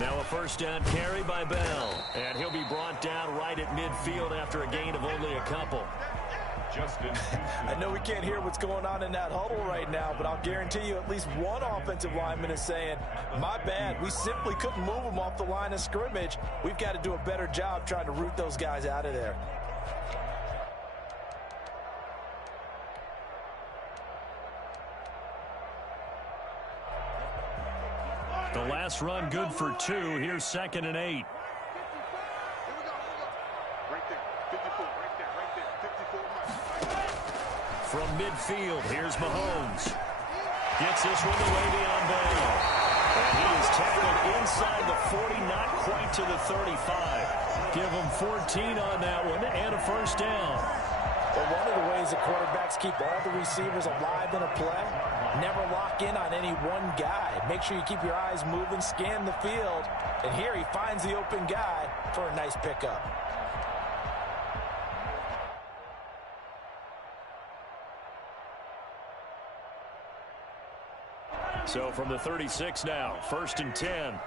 Now a first down carry by Bell. And he'll be brought down right at midfield after a gain of only a couple. I know we can't hear what's going on in that huddle right now, but I'll guarantee you at least one offensive lineman is saying, my bad, we simply couldn't move them off the line of scrimmage. We've got to do a better job trying to root those guys out of there. The last run good for 2. Here's 2nd and 8. From midfield, here's Mahomes. Gets this one away beyond Bell. And he is tackled inside the 40, not quite to the 35. Give him 14 on that one and a first down. Well, one of the ways that quarterbacks keep all the receivers alive in a play, never lock in on any one guy. Make sure you keep your eyes moving, scan the field. And here he finds the open guy for a nice pickup. So from the 36 now, 1st and 10.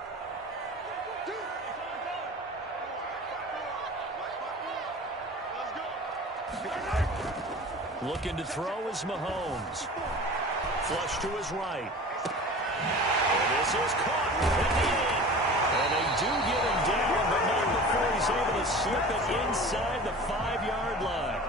Looking to throw is Mahomes. Flush to his right. And this is caught at the end. And they do get him down, but not before he's able to slip it inside the 5-yard line.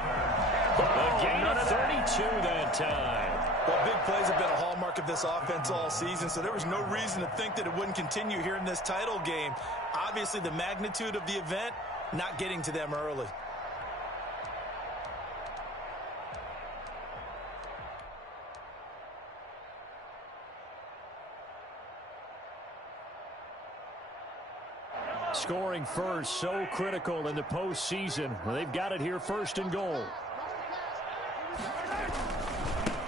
A gain of 32 that time. Well, big plays have been a hallmark of this offense all season, so there was no reason to think that it wouldn't continue here in this title game. Obviously, the magnitude of the event, not getting to them early. Scoring first, so critical in the postseason. They've got it here, 1st and goal.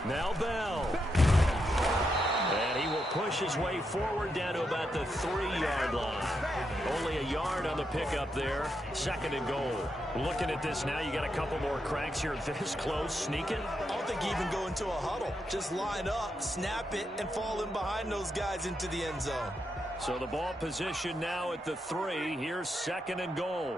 Now Bell. And he will push his way forward down to about the 3-yard line. Only a yard on the pickup there. 2nd and goal. Looking at this now, you got a couple more cracks here this close. Sneak it. I don't think you even go into a huddle. Just line up, snap it, and fall in behind those guys into the end zone. So the ball position now at the 3. Here's 2nd and goal.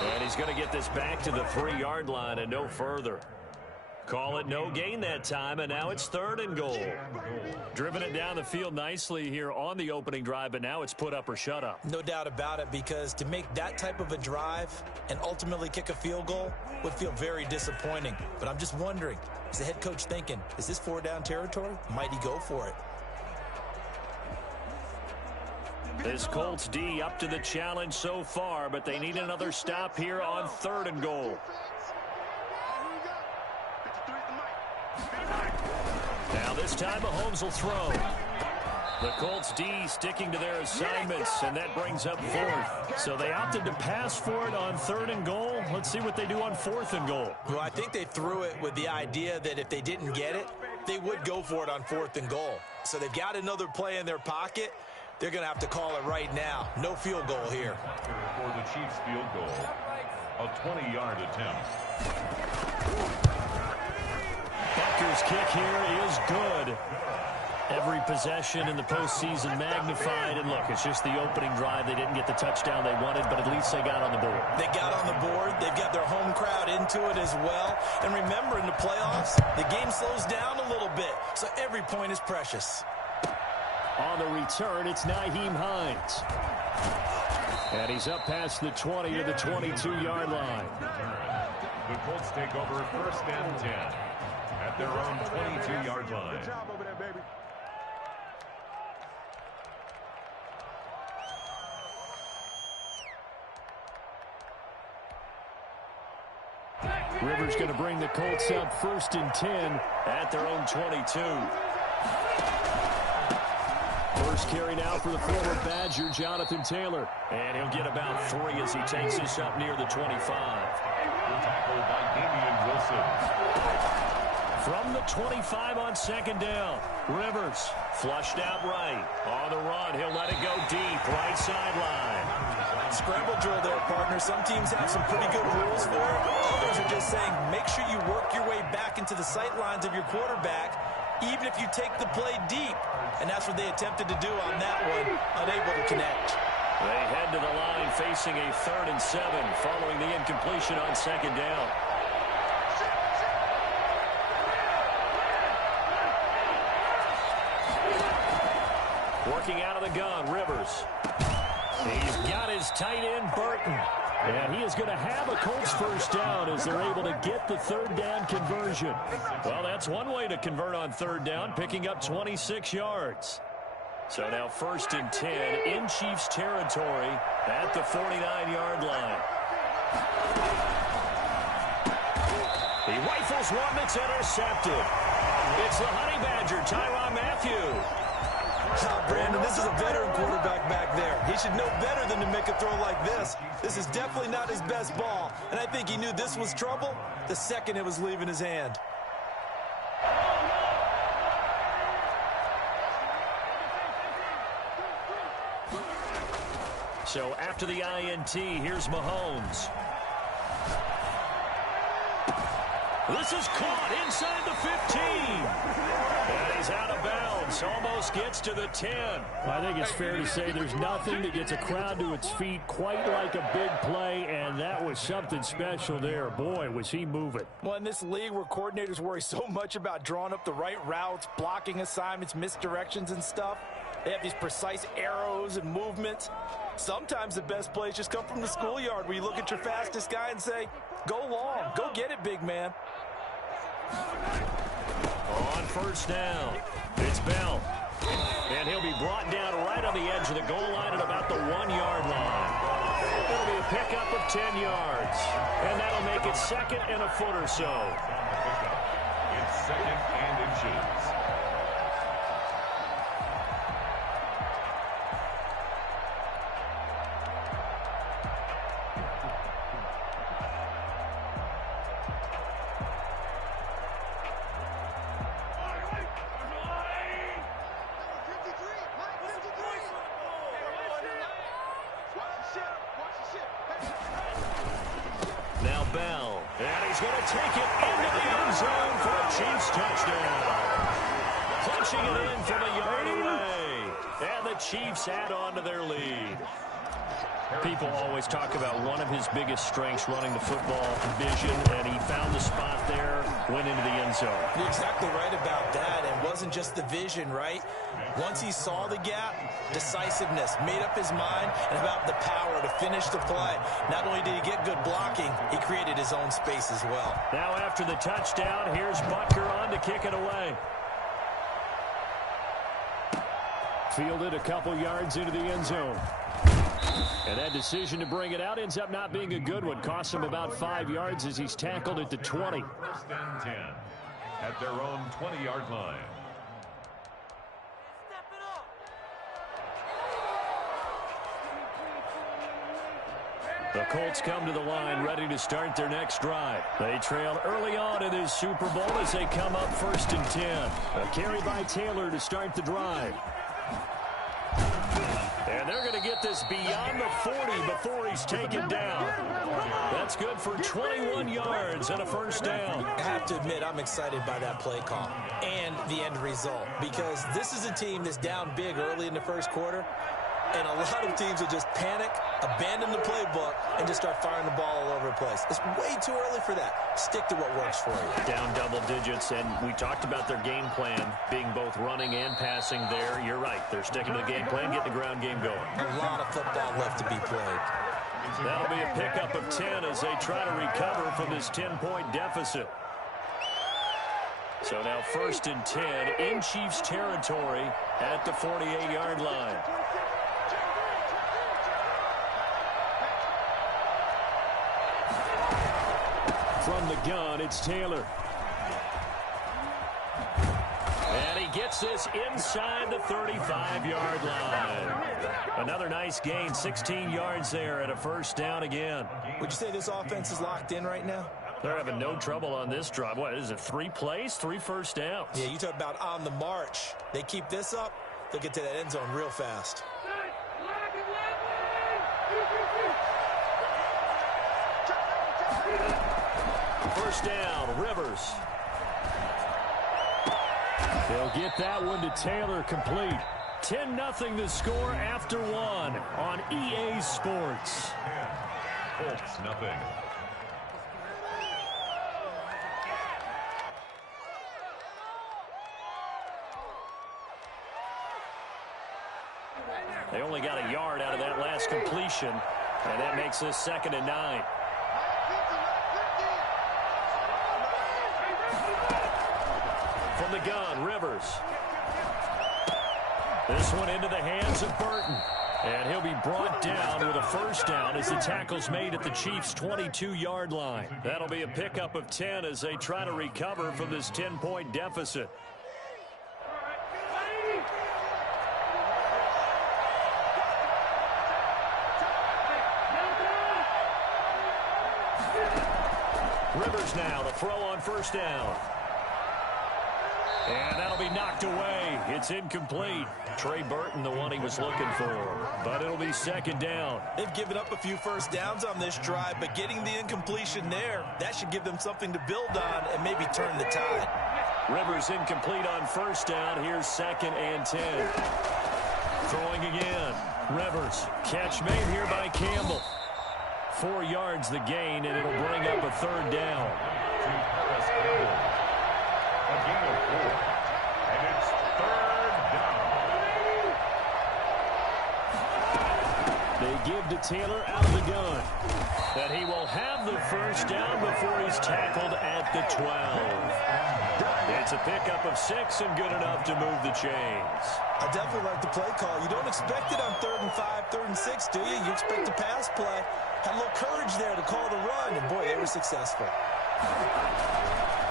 And he's going to get this back to the 3-yard line and no further. Call it no gain that time, and now it's 3rd and goal. Driven it down the field nicely here on the opening drive, but now it's put up or shut up. No doubt about it, because to make that type of a drive and ultimately kick a field goal would feel very disappointing. But I'm just wondering, is the head coach thinking, is this 4-down territory? Might he go for it? This Colts D up to the challenge so far, but they need another stop here on 3rd and goal. Now this time Mahomes will throw. The Colts D sticking to their assignments, and that brings up 4th. So they opted to pass for it on 3rd and goal. Let's see what they do on 4th and goal. Well, I think they threw it with the idea that if they didn't get it, they would go for it on 4th and goal. So they've got another play in their pocket. They're going to have to call it right now. No field goal here. For the Chiefs field goal, a 20-yard attempt. Butker's kick here is good. Every possession in the postseason magnified. And look, it's just the opening drive. They didn't get the touchdown they wanted, but at least they got on the board. They got on the board. They've got their home crowd into it as well. And remember, in the playoffs, the game slows down a little bit, so every point is precious. On the return, it's Nyheim Hines. And he's up past the 20 to the 22-yard line. The Colts take over 1st and 10 at their own 22-yard line. Rivers going to bring the Colts up 1st and 10 at their own 22. First carry now for the former Badger, Jonathan Taylor. And he'll get about 3 as he takes this up near the 25. Tackled by Damian Wilson. From the 25 on 2nd down. Rivers flushed out right. On the run, he'll let it go deep. Right sideline. Scramble drill there, partner. Some teams have some pretty good rules for it. Others are just saying, make sure you work your way back into the sight lines of your quarterback even if you take the play deep. And that's what they attempted to do on that one, unable to connect. They head to the line facing a 3rd and 7 following the incompletion on 2nd down. Working out of the gun, Rivers. He's got his tight end, Burton. And he is going to have a Colts first down as they're able to get the 3rd down conversion. Well, that's one way to convert on 3rd down, picking up 26 yards. So now 1st and 10 in Chiefs territory at the 49-yard line. He rifles one that's intercepted. It's the Honey Badger, Tyrann Mathieu. Brandon, this is a veteran quarterback back there. He should know better than to make a throw like this. This is definitely not his best ball, and I think he knew this was trouble the second it was leaving his hand. So after the INT, here's Mahomes. This is caught inside the 15. And he's out of bounds. Almost gets to the 10. I think it's fair to say there's nothing that gets a crowd to its feet quite like a big play, and that was something special there. Boy, was he moving. Well, in this league where coordinators worry so much about drawing up the right routes, blocking assignments, misdirections and stuff, they have these precise arrows and movements. Sometimes the best plays just come from the schoolyard where you look at your fastest guy and say, go long, go get it, big man. On 1st down, it's Bell. And he'll be brought down right on the edge of the goal line at about the 1-yard line. It'll be a pickup of 10 yards. And that'll make it 2nd and a foot or so. It's 2nd and inches. Now Bell, and he's going to take it into the end zone for a Chiefs touchdown. Punching it in from a yard away. And the Chiefs add on to their lead. People always talk about one of his biggest strengths running the football, vision, and he found the spot there, went into the end zone. You're exactly right about that. It wasn't just the vision, right? Once he saw the gap, decisiveness, made up his mind, and about the power to finish the play. Not only did he get good blocking, he created his own space as well. Now after the touchdown, here's Butker on to kick it away. Fielded a couple yards into the end zone. And that decision to bring it out ends up not being a good one. Costs him about 5 yards as he's tackled at the 20. 1st and 10 at their own 20-yard line. The Colts come to the line ready to start their next drive. They trailed early on in this Super Bowl as they come up 1st and 10. A carry by Taylor to start the drive. And they're going to get this beyond the 40 before he's taken down. That's good for 21 yards and a 1st down. I have to admit, I'm excited by that play call and the end result, because this is a team that's down big early in the 1st quarter, and a lot of teams will just panic, abandon the playbook, and just start firing the ball all over the place. It's way too early for that. Stick to what works for you. Down double digits, and we talked about their game plan being both running and passing there. You're right. They're sticking to the game plan, getting the ground game going. A lot of football left to be played. That'll be a pickup of 10 as they try to recover from this 10-point deficit. So now 1st and 10 in Chiefs territory at the 48-yard line. From the gun, it's Taylor. And he gets this inside the 35-yard line. Another nice gain, 16 yards there at a 1st down again. Would you say this offense is locked in right now? They're having no trouble on this drive. What is it, 3 plays, 3 first downs? Yeah, you talk about on the march. They keep this up, they'll get to that end zone real fast. First down, Rivers. They'll get that one to Taylor, complete. 10-0 the score after one on EA Sports. Colts, nothing. They only got a yard out of that last completion, and that makes this 2nd and 9. From the gun, Rivers. This one into the hands of Burton. And he'll be brought down with a first down as the tackle's made at the Chiefs' 22-yard line. That'll be a pickup of 10 as they try to recover from this 10-point deficit. Rivers now to throw on first down. And that'll be knocked away. It's incomplete. Trey Burton, the one he was looking for. But it'll be 2nd down. They've given up a few first downs on this drive, but getting the incompletion there, that should give them something to build on and maybe turn the tide. Rivers incomplete on first down. Here's 2nd and 10. Throwing again. Rivers. Catch made here by Campbell. 4 yards the gain, and it'll bring up a 3rd down. Again a 4. And it's 3rd down. They give to Taylor out of the gun. That he will have the first down before he's tackled at the 12. It's a pickup of 6 and good enough to move the chains. I definitely like the play call. You don't expect it on 3rd and 5, 3rd and 6, do you? You expect a pass play. Had a little courage there to call the run, and boy, they were successful.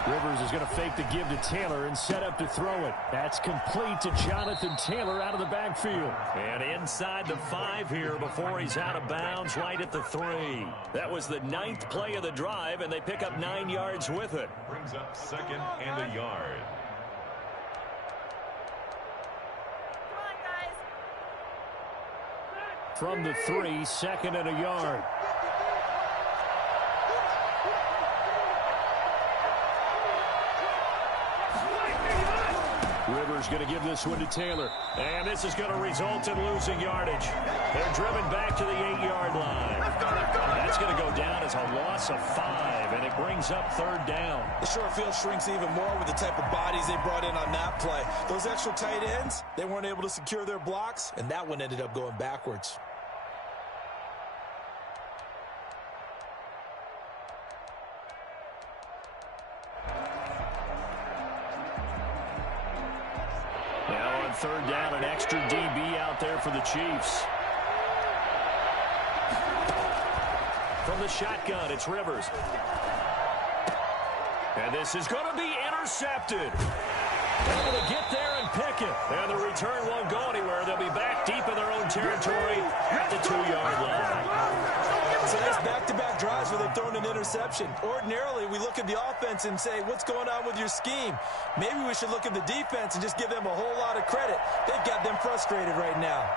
Rivers is going to fake the give to Taylor and set up to throw it. That's complete to Jonathan Taylor out of the backfield. And inside the 5 here before he's out of bounds right at the 3. That was the 9th play of the drive, and they pick up 9 yards with it. Brings up 2nd and a yard. From the 3, 2nd and a yard. Rivers going to give this one to Taylor. And this is going to result in losing yardage. They're driven back to the 8-yard line. That's going to go down as a loss of 5, and it brings up 3rd down. The short field shrinks even more with the type of bodies they brought in on that play. Those extra tight ends, they weren't able to secure their blocks, and that one ended up going backwards. Now on 3rd down, an extra DB out there for the Chiefs. From the shotgun, it's Rivers. And this is going to be intercepted. Able to get there and pick it. And the return won't go anywhere. They'll be back deep in their own territory at the 2-yard line. So that's back-to-back drives where they've thrown an interception. Ordinarily, we look at the offense and say, what's going on with your scheme? Maybe we should look at the defense and just give them a whole lot of credit. They've got them frustrated right now.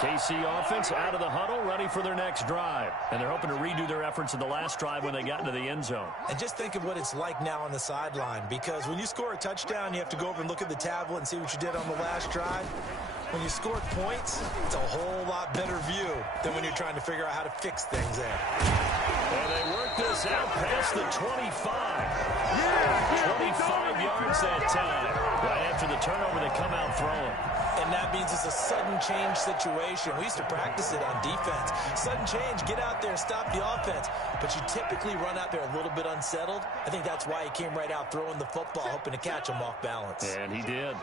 KC offense out of the huddle, ready for their next drive. And they're hoping to redo their efforts in the last drive when they got into the end zone. And just think of what it's like now on the sideline, because when you score a touchdown, you have to go over and look at the tablet and see what you did on the last drive. When you score points, it's a whole lot better view than when you're trying to figure out how to fix things there. And they work this out past the 25. 25 yards that time. Right after the turnover, they come out throwing. And that means it's a sudden change situation. We used to practice it on defense. Sudden change, get out there, stop the offense. But you typically run out there a little bit unsettled. I think that's why he came right out throwing the football, hoping to catch him off balance. And he did.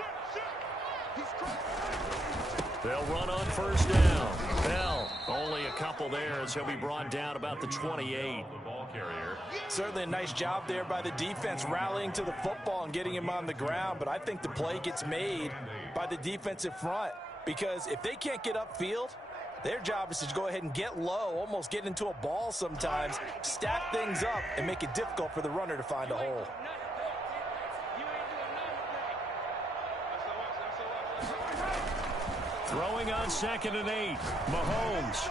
They'll run on first down. Bell, only a couple there as he'll be brought down about the 28. The ball carrier. Certainly a nice job there by the defense rallying to the football and getting him on the ground. But I think the play gets made by the defensive front, because if they can't get upfield, their job is to go ahead and get low, almost get into a ball sometimes, stack things up, and make it difficult for the runner to find a hole. Throwing on 2nd and 8. Mahomes.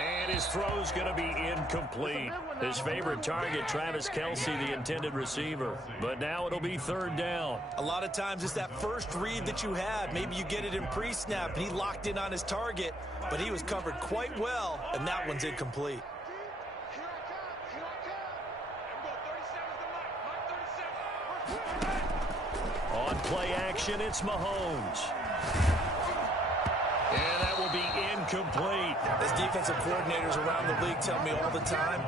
And And his throw's going to be incomplete. His favorite target, Travis Kelce, the intended receiver. But now it'll be third down. A lot of times it's that first read that you had. Maybe you get it in pre-snap, and he locked in on his target, but he was covered quite well, and that one's incomplete. On play action, it's Mahomes. And that will be incomplete. As defensive coordinators around the league tell me all the time,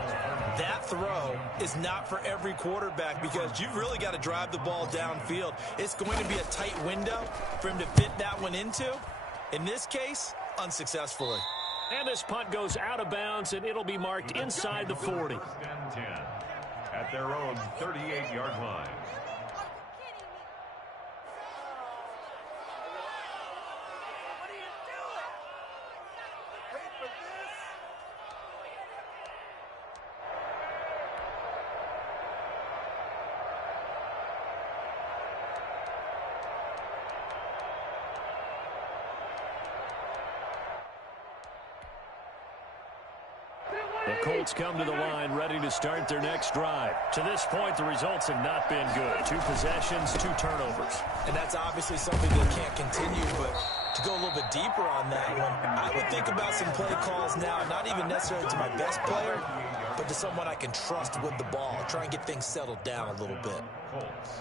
that throw is not for every quarterback because you've really got to drive the ball downfield. It's going to be a tight window for him to fit that one into. In this case, unsuccessfully. And this punt goes out of bounds, and it'll be marked inside the 40. 10 at their own 38-yard line. The Colts come to the line ready to start their next drive. To this point, the results have not been good. 2 possessions, 2 turnovers. And that's obviously something that can't continue, but to go a little bit deeper on that one, I would think about some play calls now, not even necessarily to my best player, but to someone I can trust with the ball. Try and get things settled down a little bit. Colts.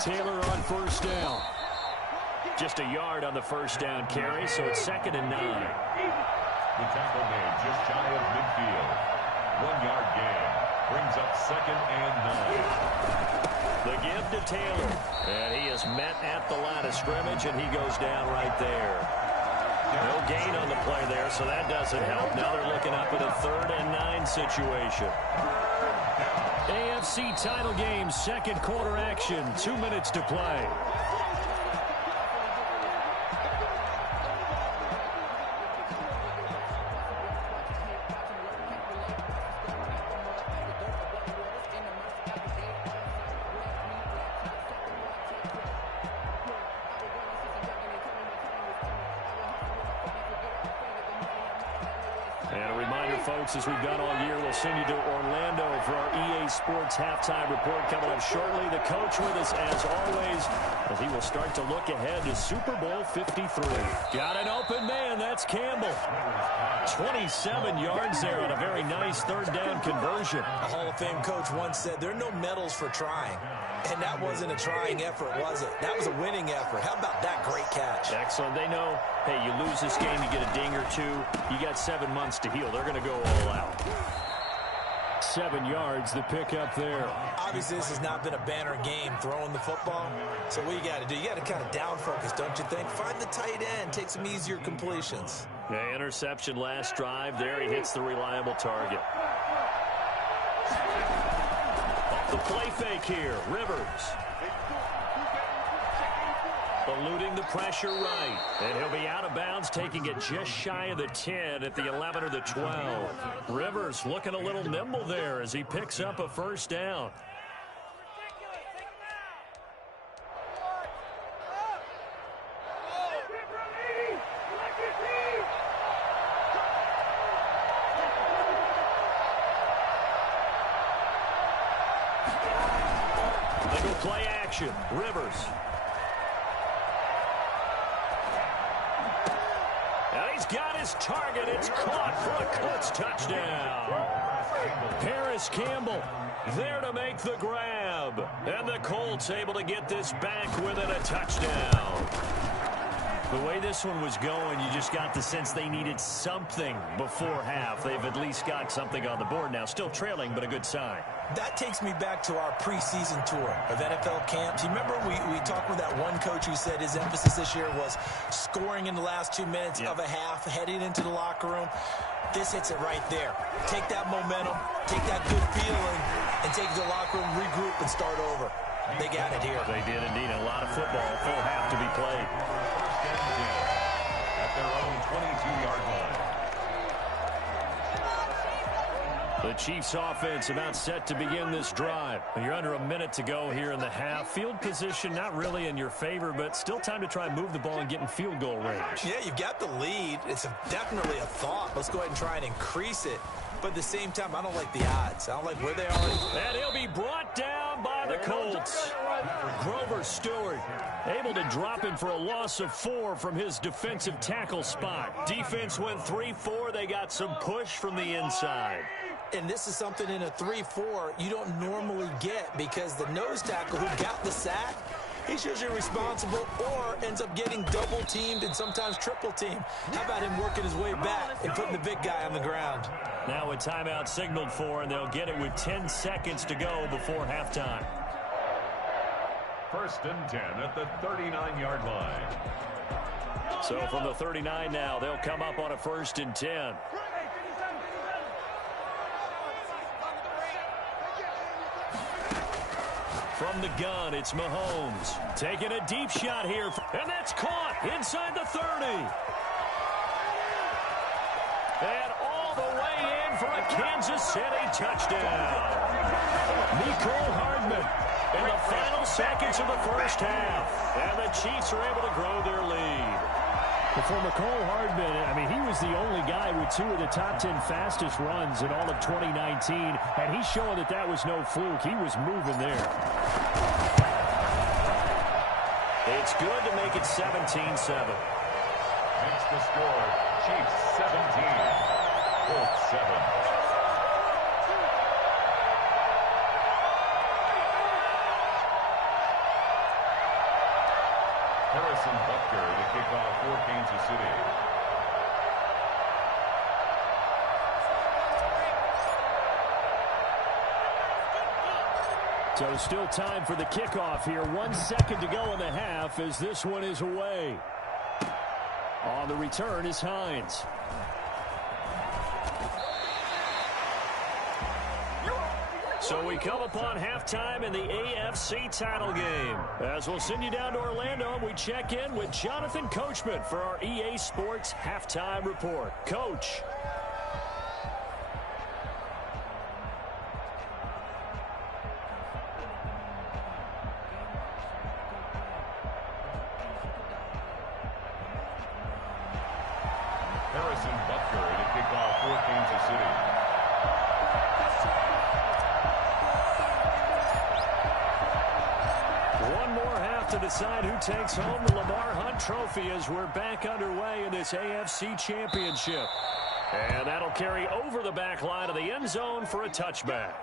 Taylor on first down. Just a yard on the first down carry, so it's 2nd and 9. The tackle made just shy of midfield. 1-yard gain. Brings up 2nd and 9. The give to Taylor. And he is met at the line of scrimmage, and he goes down right there. No gain on the play there, so that doesn't help. Now they're looking up at a 3rd and 9 situation. AFC title game, 2nd quarter action, 2 minutes to play. And a reminder, folks, as we've done all year, we'll send you to Orlando for our EA Sports halftime report coming up shortly. The coach with us, as always, as he will start to look ahead to Super Bowl 53. Got an open man. That's Campbell. 27 yards there on a very nice 3rd down conversion. A Hall of Fame coach once said, there are no medals for trying. And that wasn't a trying effort, was it? That was a winning effort. How about that great catch? Excellent. They know, hey, you lose this game, you get a ding or 2. You got 7 months to heal. They're going to go all out. 7 yards, the pick up there. Obviously, this has not been a banner game throwing the football. So what you got to do, you got to kind of down focus, don't you think? Find the tight end, take some easier completions. Yeah, interception last drive there. He hits the reliable target. Off the play fake here, Rivers. Eluding the pressure right. And he'll be out of bounds, taking it just shy of the 10 at the 11 or the 12. Rivers looking a little nimble there as he picks up a 1st down. They go play action. Rivers. Got his target. It's caught for a Colts touchdown. Harris Campbell there to make the grab. And the Colts able to get this back within a touchdown. The way this one was going, you just got the sense they needed something before half. They've at least got something on the board now. Still trailing, but a good sign. That takes me back to our preseason tour of NFL camps. You remember we talked with that one coach who said his emphasis this year was scoring in the last 2 minutes of a half, heading into the locker room. This hits it right there. Take that momentum, take that good feeling, and take it to the locker room, regroup, and start over. They got it here. They did indeed. A lot of football, full half to be played. At their own 22-yard line. The Chiefs offense about set to begin this drive. You're under a minute to go here in the half. Field position not really in your favor, but still time to try and move the ball and get in field goal range. Yeah, you've got the lead. It's definitely a thought. Let's go ahead and try and increase it. But at the same time, I don't like the odds. I don't like where they are. And he'll be brought down by the Colts. Grover Stewart able to drop him for a loss of 4 from his defensive tackle spot. Defense went 3-4. They got some push from the inside. And this is something in a 3-4 you don't normally get because the nose tackle who got the sack, he's usually responsible or ends up getting double-teamed and sometimes triple-teamed. How about him working his way back and putting the big guy on the ground? Now a timeout signaled for, and they'll get it with 10 seconds to go before halftime. 1st and 10 at the 39-yard line. So from the 39 now, they'll come up on a 1st and 10. From the gun, it's Mahomes. Taking a deep shot here, and that's caught inside the 30. And all the way in for a Kansas City touchdown. Mecole Hardman in the final seconds of the first half. And the Chiefs are able to grow their lead. But for Mecole Hardman, I mean, he was the only guy with 2 of the top 10 fastest runs in all of 2019, and he's showing that that was no fluke. He was moving there. It's good to make it 17-7. Makes the score, Chiefs 17, Colts 7. Harrison Butker to kick off for Kansas City. So still time for the kickoff here. 1 second to go in the half as this one is away. On the return is Hines. So we come upon halftime in the AFC title game. As we'll send you down to Orlando, we check in with Jonathan Coachman for our EA Sports Halftime Report. Coach. Harrison Butker to kick off for Kansas City. To decide who takes home the Lamar Hunt Trophy as we're back underway in this AFC Championship. And that'll carry over the back line of the end zone for a touchback.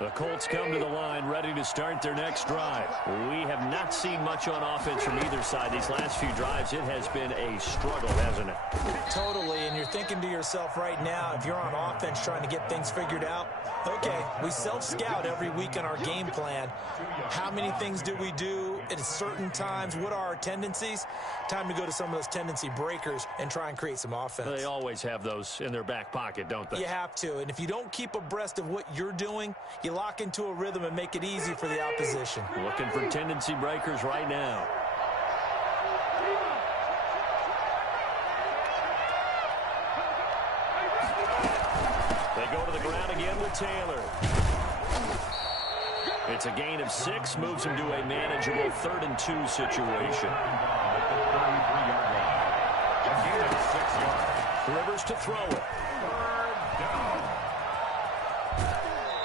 The Colts come to the line ready to start their next drive. We have not seen much on offense from either side these last few drives. It has been a struggle, hasn't it? Totally, and you're thinking to yourself right now, if you're on offense trying to get things figured out, okay, we self-scout every week on our game plan. How many things do we do at certain times? What are our tendencies? Time to go to some of those tendency breakers and try and create some offense. They always have those in their back pocket, don't they? You have to, and if you don't keep abreast of what you're doing, you lock into a rhythm and make it easy for the opposition. Looking for tendency breakers right now. They go to the ground again with Taylor. It's a gain of 6, moves him to a manageable 3rd and 2 situation. Rivers to throw it.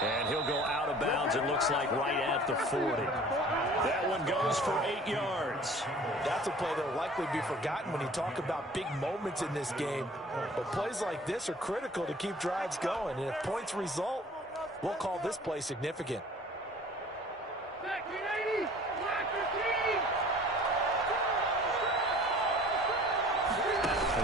And he'll go out of bounds, it looks like, right at the 40. That one goes for 8 yards. That's a play that will likely be forgotten when you talk about big moments in this game. But plays like this are critical to keep drives going. And if points result, we'll call this play significant.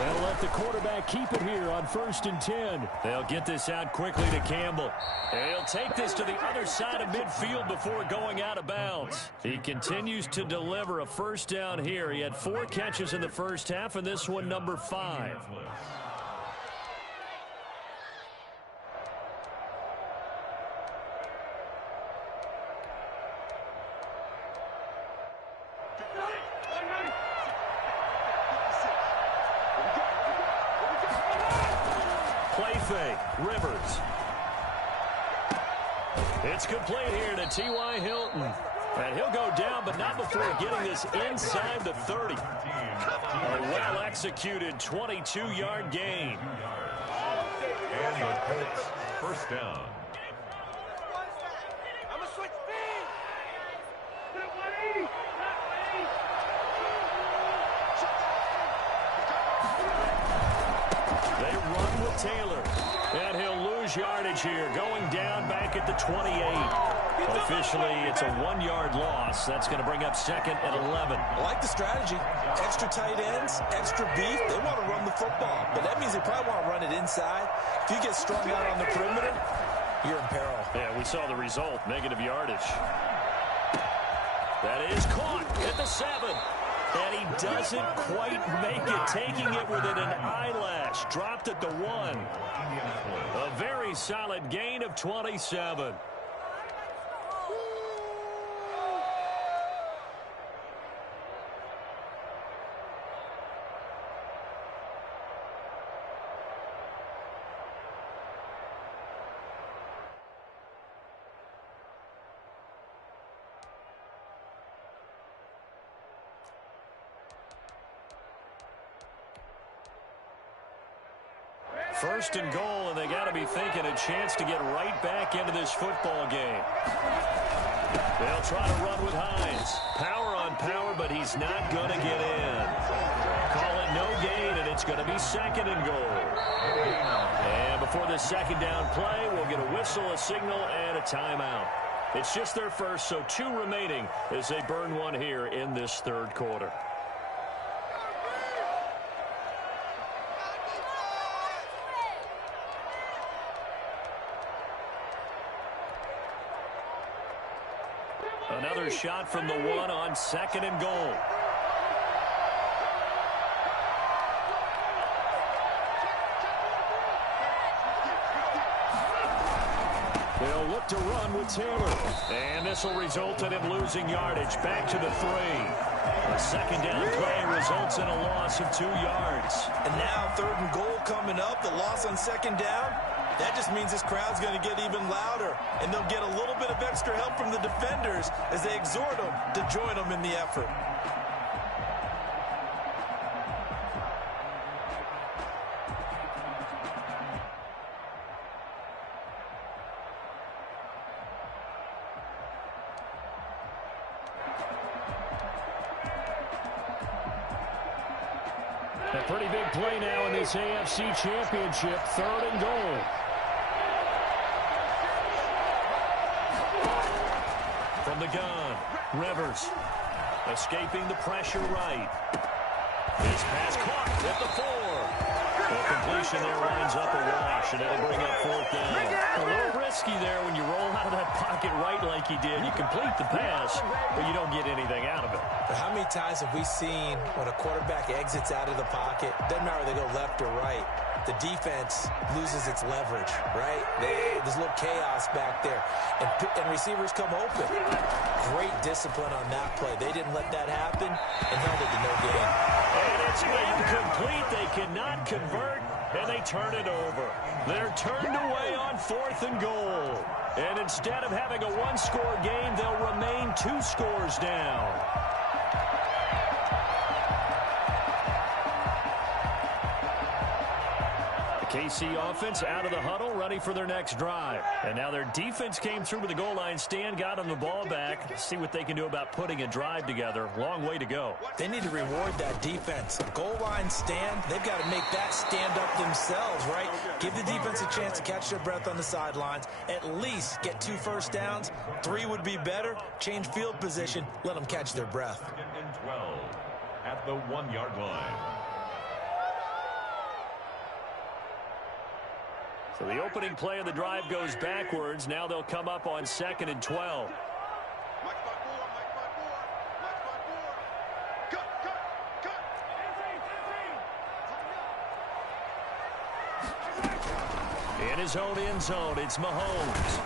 They'll let the quarterback keep it here on 1st and 10. They'll get this out quickly to Campbell. And he'll take this to the other side of midfield before going out of bounds. He continues to deliver a first down here. He had 4 catches in the first half, and this one number 5. Rivers. It's complete here to T.Y. Hilton. And he'll go down, but not before getting this inside the 30. A well-executed 22-yard gain. And the Colts, first down. They run with Taylor. And he'll lose yardage here, going down back at the 28. Officially, it's a 1-yard loss. That's going to bring up 2nd and 11. I like the strategy. Extra tight ends, extra beef. They want to run the football, but that means they probably want to run it inside. If you get strung out on the perimeter, you're in peril. Yeah, we saw the result, negative yardage. That is caught at the 7. And he doesn't quite make it, taking it within an eyelash. Dropped at the 1. A very solid gain of 27. First and goal, and they got to be thinking a chance to get right back into this football game. They'll try to run with Hines. Power on power, but he's not going to get in. Call it no gain, and it's going to be 2nd and goal. And before the 2nd down play, we'll get a whistle, a signal, and a timeout. It's just their first, so 2 remaining as they burn one here in this 3rd quarter. Another shot from the 1 on 2nd and goal. They'll look to run with Taylor. And this will result in him losing yardage back to the 3. A 2nd down play results in a loss of 2 yards. And now 3rd and goal coming up. The loss on 2nd down. That just means this crowd's going to get even louder, and they'll get a little bit of extra help from the defenders as they exhort them to join them in the effort. A pretty big play now in this AFC Championship. 3rd and goal. From the gun, Rivers escaping the pressure right. His pass caught at the 4. The completion there lines up a wash, and it'll bring up 4th down. A little risky there when you roll out of that pocket right like he did. You complete the pass, but you don't get anything out of it. But how many times have we seen when a quarterback exits out of the pocket, doesn't matter whether they go left or right, the defense loses its leverage, right? There's a little chaos back there, and receivers come open. Great discipline on that play. They didn't let that happen and held it to no gain. And it's incomplete. They cannot convert, and they turn it over. They're turned away on 4th and goal. And instead of having a 1-score game, they'll remain 2 scores down. KC offense out of the huddle, ready for their next drive. And now their defense came through with the goal line stand, got them the ball back. See what they can do about putting a drive together. Long way to go. They need to reward that defense. Goal line stand, they've got to make that stand up themselves, right? Give the defense a chance to catch their breath on the sidelines. At least get 2 first downs. 3 would be better. Change field position. Let them catch their breath. And 12 at the 1-yard line. So the opening play of the drive goes backwards. Now they'll come up on 2nd and 12. In his own end zone, it's Mahomes.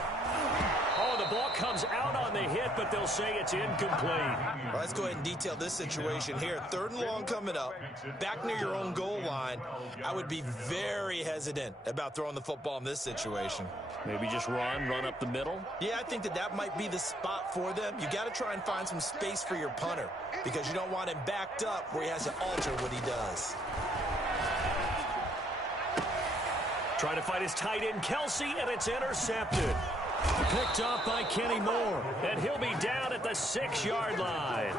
Oh, the ball comes out on the hit, but they'll say it's incomplete. Well, let's go ahead and detail this situation here. 3rd and long coming up, back near your own goal line. I would be very hesitant about throwing the football in this situation. Maybe just run up the middle? Yeah, I think that might be the spot for them. You got to try and find some space for your punter because you don't want him backed up where he has to alter what he does. Trying to fight his tight end, Kelsey, and it's intercepted. Picked off by Kenny Moore, and he'll be down at the 6-yard line.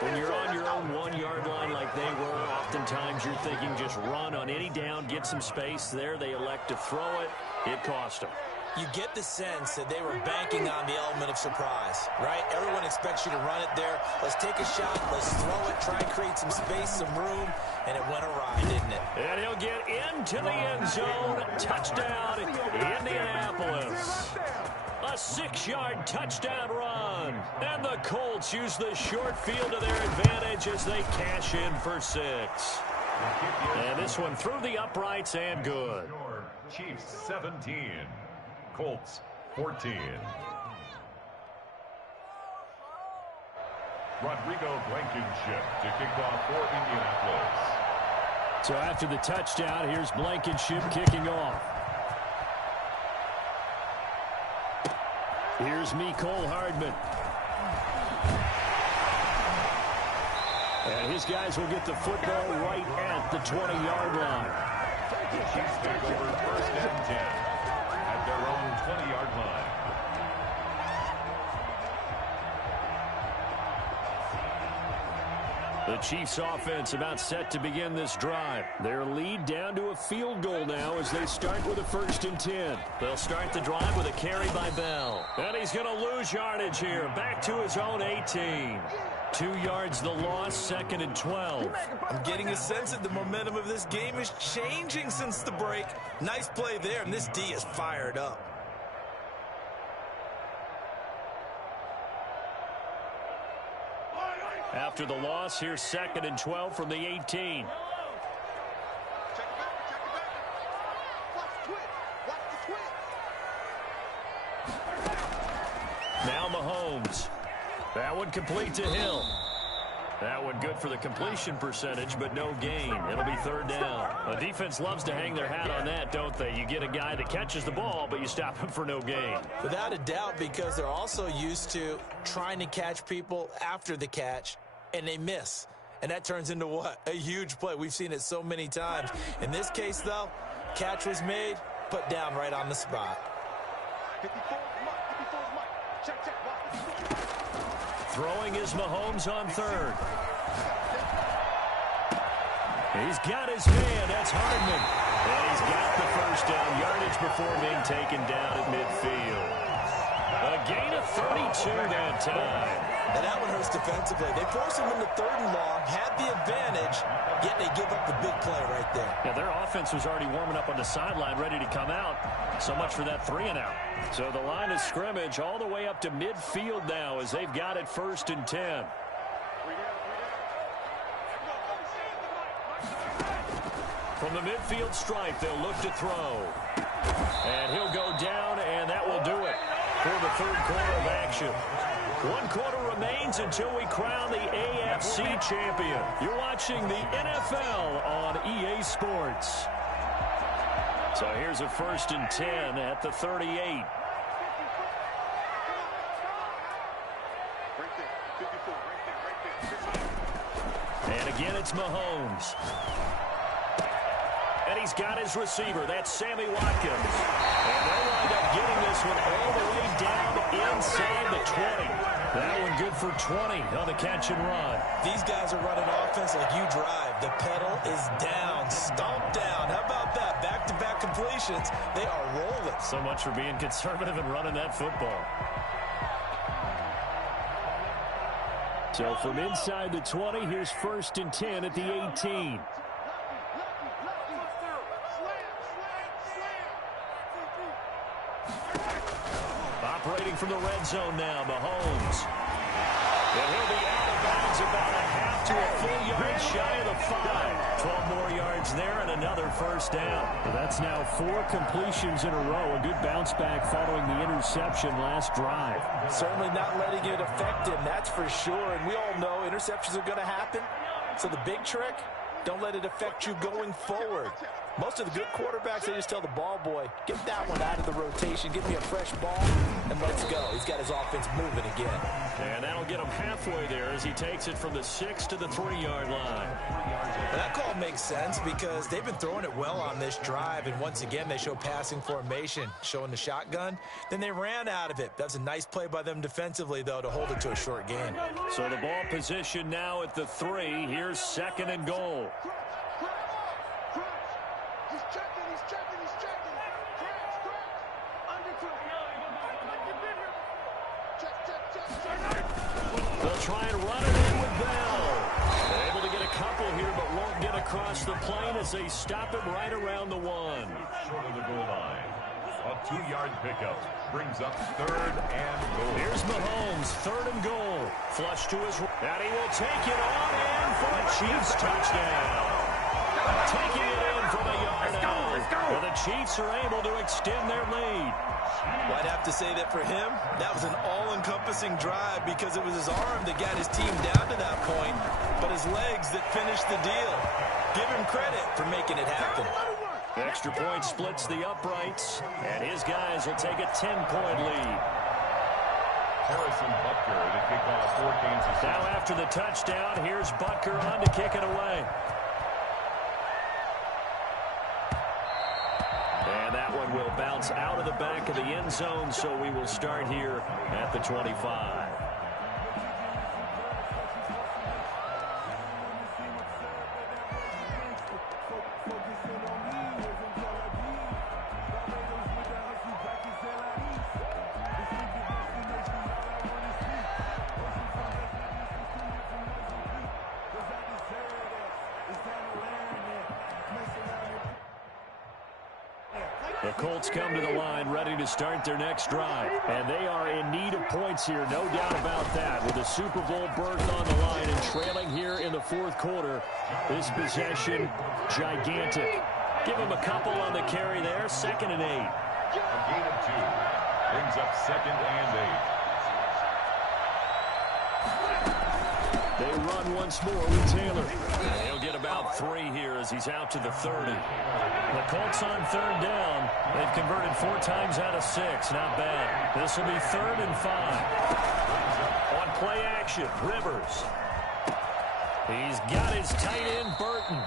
When you're on your own 1-yard line like they were, oftentimes you're thinking just run on any down, get some space. There they elect to throw it. It cost them. You get the sense that they were banking on the element of surprise, right? Everyone expects you to run it there. Let's take a shot. Let's throw it. Try and create some space, some room. And it went awry, didn't it? And he'll get into the end zone. Touchdown, Indianapolis. A 6-yard touchdown run. And the Colts use the short field to their advantage as they cash in for 6. And this one through the uprights and good. Chiefs 17. Colts 14. Rodrigo Blankenship to kick off for Indianapolis. So after the touchdown, here's Blankenship kicking off. Here's Mecole Hardman. And his guys will get the football right at the 20-yard line. The Chiefs take over 1st and 10 at their own 20-yard line. The Chiefs offense about set to begin this drive. Their lead down to a field goal now as they start with a 1st and 10. They'll start the drive with a carry by Bell. And he's going to lose yardage here. Back to his own 18. 2 yards the loss, 2nd and 12. I'm getting a sense that the momentum of this game is changing since the break. Nice play there, and this D is fired up. After the loss, here's 2nd and 12 from the 18. Now Mahomes. That one complete to Hill. That one good for the completion percentage, but no gain. It'll be 3rd down. A defense loves to hang their hat on that, don't they? You get a guy that catches the ball, but you stop him for no gain. Without a doubt, because they're also used to trying to catch people after the catch, and they miss. And that turns into what? A huge play. We've seen it so many times. In this case, though, catch was made, put down right on the spot. Throwing is Mahomes on 3rd. He's got his man. That's Hardman. And he's got the 1st down yardage before being taken down at midfield. A gain of 32 that time. And that one hurts defensively. They forced him into 3rd and long, had the advantage, yet they give up the big play right there. Yeah, their offense was already warming up on the sideline, ready to come out. So much for that 3 and out. So the line of scrimmage all the way up to midfield now as they've got it 1st and 10. From the midfield stripe, they'll look to throw. And he'll go down, and that will do it for the 3rd quarter of action. 1 quarter remains until we crown the AFC champion. You're watching the NFL on EA Sports. So here's a 1st and 10 at the 38. And again, it's Mahomes. And he's got his receiver. That's Sammy Watkins. And they'll wind up getting this one all the way down inside the 20. That one good for 20 on the catch and run. These guys are running offense like you drive. The pedal is down, stomped down. How about that? Back-to-back completions. They are rolling. So much for being conservative and running that football. So from inside the 20, here's 1st and 10 at the 18. Operating from the red zone now, Mahomes. And he'll be out of bounds about a half to a full yard shy of the 5. 12 more yards there and another first down. Well, that's now 4 completions in a row. A good bounce back following the interception last drive. Certainly not letting it affect him, that's for sure. And we all know interceptions are going to happen. So the big trick, don't let it affect you going forward. Most of the good quarterbacks, they just tell the ball boy, get that one out of the rotation, give me a fresh ball, and let's go. He's got his offense moving again. And that'll get him halfway there as he takes it from the 6 to the 3-yard line. And that call makes sense because they've been throwing it well on this drive, and once again, they show passing formation, showing the shotgun. Then they ran out of it. That's a nice play by them defensively, though, to hold it to a short gain. So the ball position now at the 3. Here's 2nd and goal. They'll try and run it in with Bell. They're able to get a couple here, but won't get across the plane as they stop him right around the 1. Short of the goal line. A 2-yard pickup brings up 3rd and goal. Here's Mahomes, 3rd and goal. Flush to his right. And he will take it on in for a Chiefs touchdown. Taking it in from a yard out. Well, the Chiefs are able to extend their lead. Well, I'd have to say that for him, that was an all-encompassing drive because it was his arm that got his team down to that point, but his legs that finished the deal. Give him credit for making it happen. The extra point splits the uprights, and his guys will take a 10-point lead. Harrison Butker, the kickoff for Kansas City. Now after the touchdown, here's Butker on to kick it away. And that one will bounce out of the back of the end zone, so we will start here at the 25. The Colts come to the line ready to start their next drive. And they are in need of points here, no doubt about that. With the Super Bowl berth on the line and trailing here in the 4th quarter, this possession, gigantic. Give them a couple on the carry there, 2nd and 8. A gain of 2 brings up 2nd and 8. They run once more with Taylor. And he'll get about 3 here as he's out to the 30. The Colts on 3rd down. They've converted 4 times out of 6. Not bad. This will be 3rd and 5. On play action, Rivers. He's got his tight end, Burton.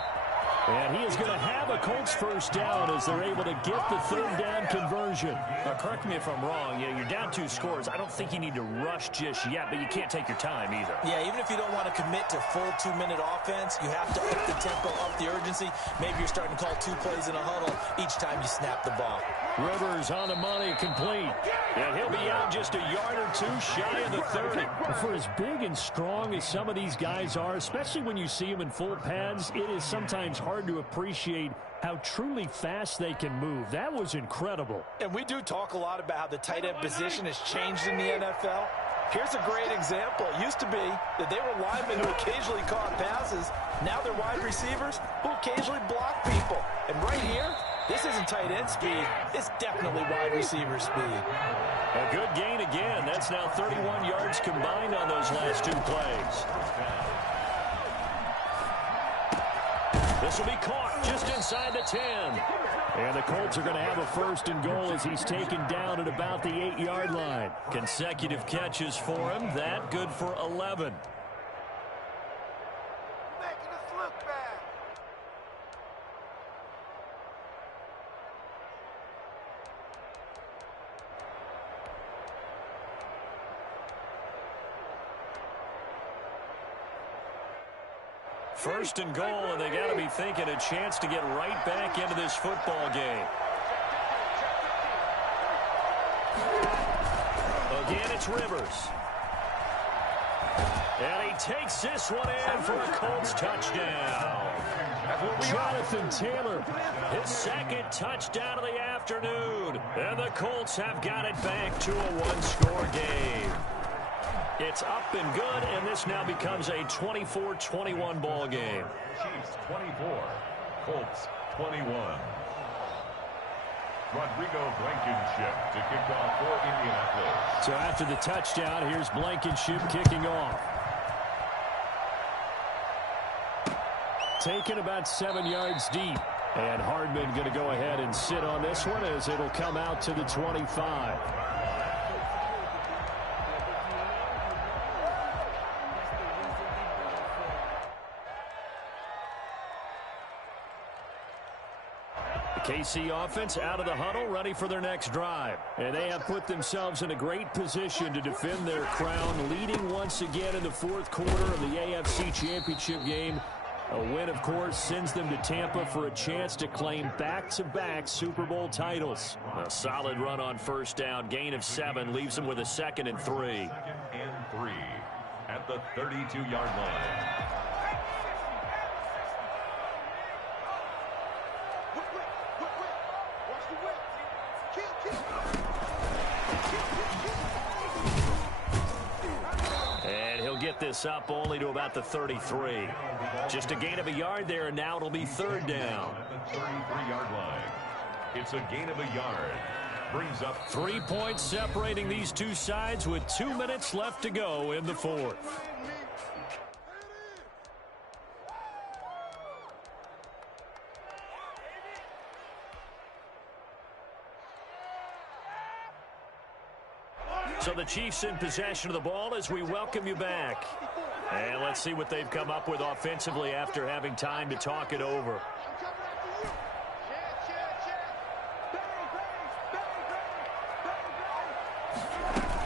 And he is going to have a Colts first down as they're able to get the 3rd down conversion. Now, correct me if I'm wrong. Yeah, you're down 2 scores. I don't think you need to rush just yet, but you can't take your time either. Yeah, even if you don't want to commit to full 2-minute offense, you have to up the tempo, up the urgency. Maybe you're starting to call 2 plays in a huddle each time you snap the ball. Rivers on the money, complete. And he'll be out just a yard or 2 shy of the 30. For as big and strong as some of these guys are, especially when you see them in full pads, it is sometimes hard to appreciate how truly fast they can move. That was incredible. And we do talk a lot about how the tight end position has changed in the NFL. Here's a great example. It used to be that they were linemen who occasionally caught passes. Now they're wide receivers who occasionally block people. And right here, this isn't tight end speed. It's definitely wide receiver speed. A good gain again. That's now 31 yards combined on those last 2 plays. This will be caught just inside the 10. And the Colts are going to have a 1st and goal as he's taken down at about the 8-yard line. Consecutive catches for him. That good for 11. Making us look bad. First and goal, and they got to be thinking a chance to get right back into this football game. Again, it's Rivers. And he takes this one in for a Colts touchdown. Jonathan Taylor. His second touchdown of the afternoon. And the Colts have got it back to a one-score game. It's up and good, and this now becomes a 24-21 ball game. Chiefs 24, Colts 21. Rodrigo Blankenship to kick off for Indianapolis. So after the touchdown, here's Blankenship kicking off. Taken about 7 yards deep. And Hardman going to go ahead and sit on this one as it'll come out to the 25. The KC offense out of the huddle, ready for their next drive. And they have put themselves in a great position to defend their crown, leading once again in the fourth quarter of the AFC Championship game. A win, of course, sends them to Tampa for a chance to claim back-to-back Super Bowl titles. A solid run on first down. Gain of 7 leaves them with a 2nd and 3. 2nd and 3 at the 32-yard line. Get this up only to about the 33. Just a gain of a yard there, and now it'll be 3rd down. At the 33-yard line. It's a gain of a yard. Brings up 3 points separating these two sides with 2 minutes left to go in the fourth. So the Chiefs in possession of the ball as we welcome you back. And let's see what they've come up with offensively after having time to talk it over.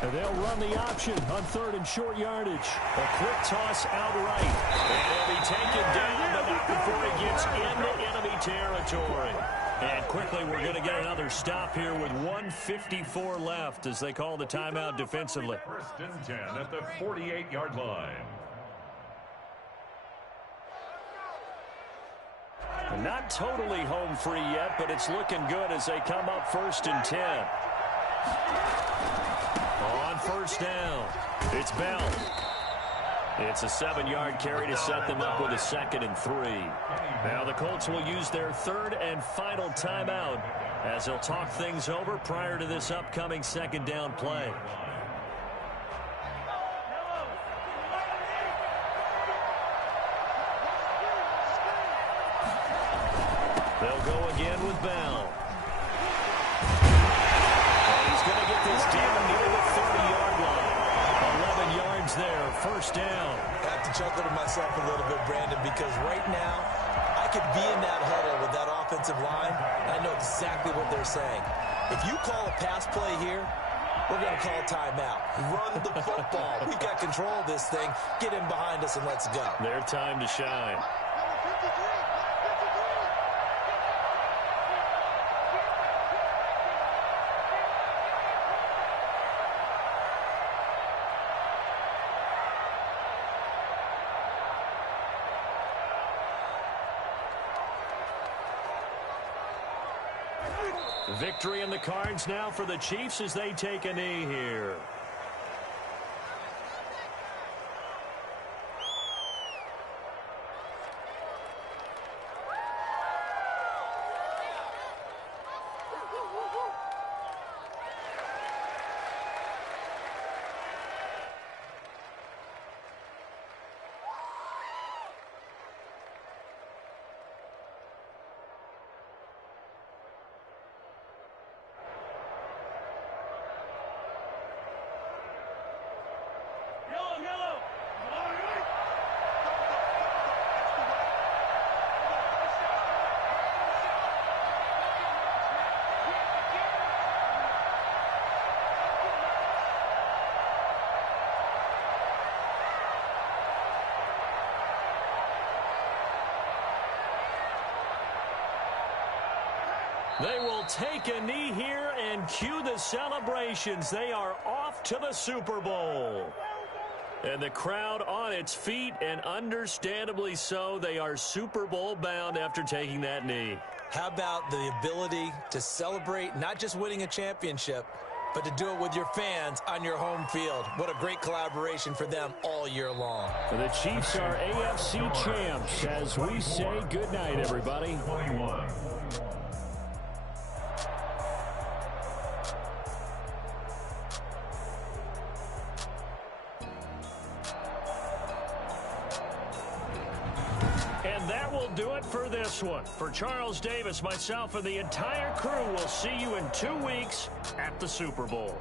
And they'll run the option on 3rd and short yardage. A quick toss out right. And he'll be taken down, but not before he gets into enemy territory. And quickly, we're going to get another stop here with 1:54 left as they call the timeout defensively. 1st and 10 at the 48-yard line. Not totally home free yet, but it's looking good as they come up 1st and 10. On 1st down, it's Bell. It's a 7-yard carry to set them up with a 2nd and 3. Now the Colts will use their 3rd and final timeout as they'll talk things over prior to this upcoming 2nd down play. They'll go again with Bell. And he's going to get this down near the 30-yard line. 11 yards there, 1st down. I have to chuckle to myself a little bit, Brandon, because right now I could be in that huddle with that offensive line, and I know exactly what they're saying. If you call a pass play here, we're going to call a timeout. Run the football. We've got control of this thing. Get in behind us and let's go. Their time to shine. Victory in the cards now for the Chiefs as they take a knee here. They will take a knee here and cue the celebrations. They are off to the Super Bowl. And the crowd on its feet, and understandably so. They are Super Bowl bound after taking that knee. How about the ability to celebrate not just winning a championship, but to do it with your fans on your home field? What a great collaboration for them all year long. The Chiefs are AFC champs as we say goodnight, everybody. 21. And that will do it for this one. For Charles Davis, myself, and the entire crew, we'll see you in 2 weeks at the Super Bowl.